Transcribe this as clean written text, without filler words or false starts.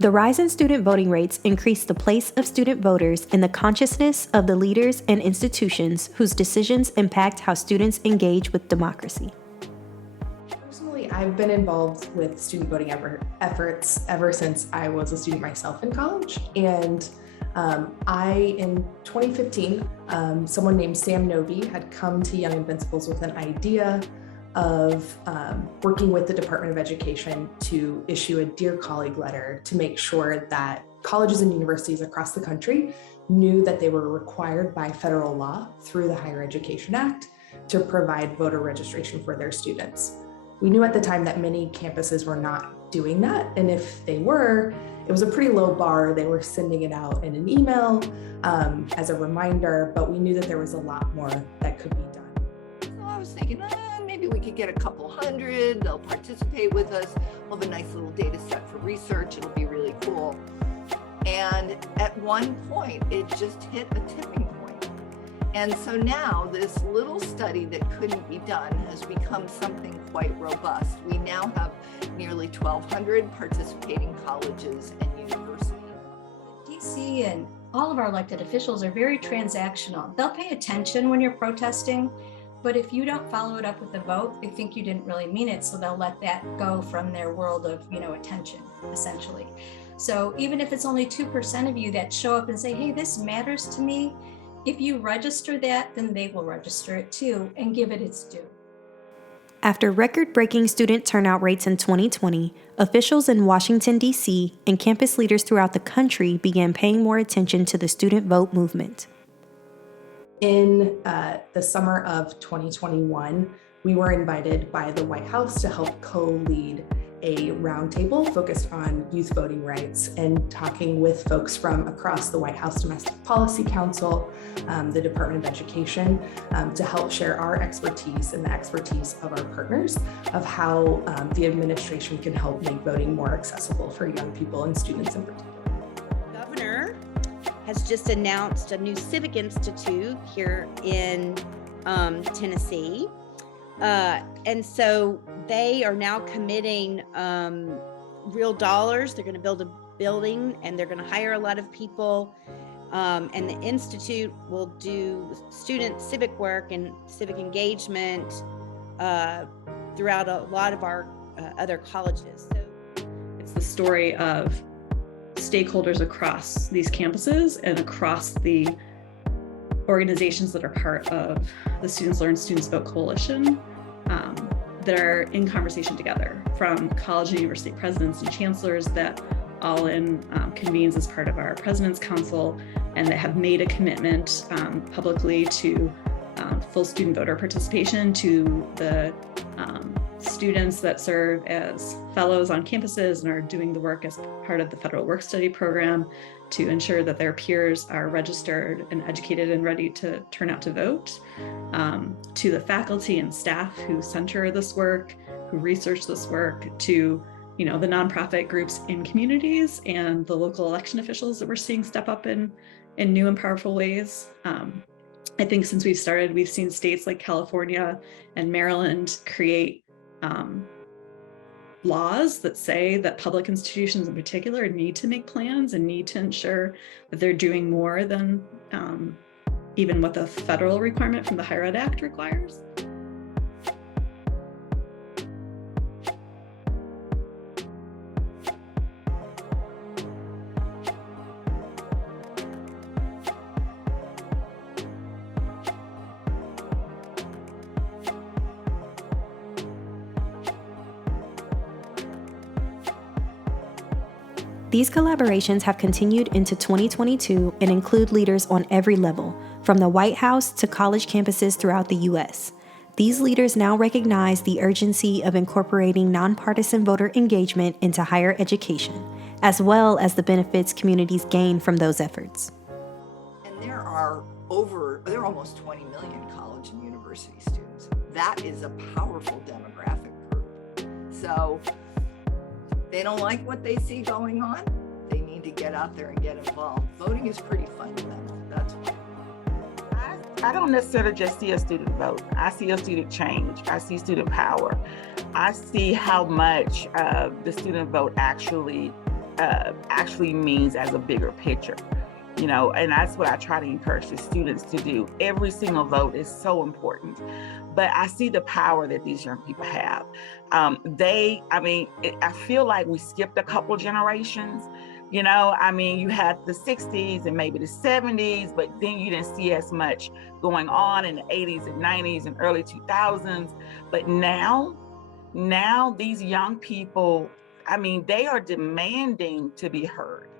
The rise in student voting rates increased the place of student voters in the consciousness of the leaders and institutions whose decisions impact how students engage with democracy. Personally, I've been involved with student voting efforts ever since I was a student myself in college. And in 2015, someone named Sam Novy had come to Young Invincibles with an idea of working with the Department of Education to issue a Dear Colleague letter to make sure that colleges and universities across the country knew that they were required by federal law through the Higher Education Act to provide voter registration for their students. We knew at the time that many campuses were not doing that, and if they were, it was a pretty low bar. They were sending it out in an email as a reminder, but we knew that there was a lot more that could be done. So I was thinking, maybe we could get a couple hundred, they'll participate with us, we'll have a nice little data set for research, it'll be really cool. And at one point, it just hit a tipping point. And so now this little study that couldn't be done has become something quite robust. We now have nearly 1,200 participating colleges and universities. DC and all of our elected officials are very transactional. They'll pay attention when you're protesting, but if you don't follow it up with a vote, they think you didn't really mean it, so they'll let that go from their world of, attention, essentially. So even if it's only 2% of you that show up and say, hey, this matters to me, if you register that, then they will register it too and give it its due. After record-breaking student turnout rates in 2020, officials in Washington, D.C., and campus leaders throughout the country began paying more attention to the student vote movement. In the summer of 2021, we were invited by the White House to help co-lead a roundtable focused on youth voting rights and talking with folks from across the White House Domestic Policy Council, the Department of Education, to help share our expertise and the expertise of our partners of how the administration can help make voting more accessible for young people and students in particular. Governor has just announced a new civic institute here in Tennessee. And so they are now committing real dollars. They're going to build a building and they're going to hire a lot of people. And the Institute will do student civic work and civic engagement throughout a lot of our other colleges. So it's the story of stakeholders across these campuses and across the organizations that are part of the Students Learn, Students Vote Coalition that are in conversation together, from college and university presidents and chancellors that all in convenes as part of our President's Council, and that have made a commitment publicly to full student voter participation, to the students that serve as fellows on campuses and are doing the work as part of the federal work study program to ensure that their peers are registered and educated and ready to turn out to vote, to the faculty and staff who center this work, who research this work, to the nonprofit groups in communities and the local election officials that we're seeing step up in new and powerful ways. I think since we've started, we've seen states like California and Maryland create laws that say that public institutions in particular need to make plans and need to ensure that they're doing more than even what the federal requirement from the Higher Ed Act requires. These collaborations have continued into 2022 and include leaders on every level, from the White House to college campuses throughout the U.S. These leaders now recognize the urgency of incorporating nonpartisan voter engagement into higher education, as well as the benefits communities gain from those efforts. And there are almost 20 million college and university students. That is a powerful demographic group. So they don't like what they see going on, they need to get out there and get involved. Voting is pretty fundamental, that's why. I don't necessarily just see a student vote. I see a student change. I see student power. I see how much the student vote actually actually means as a bigger picture. You know, and that's what I try to encourage the students to do. Every single vote is so important, but I see the power that these young people have. I feel like we skipped a couple generations. You know, I mean, you had the 60s and maybe the 70s, but then you didn't see as much going on in the 80s and 90s and early 2000s. But now these young people, I mean, they are demanding to be heard.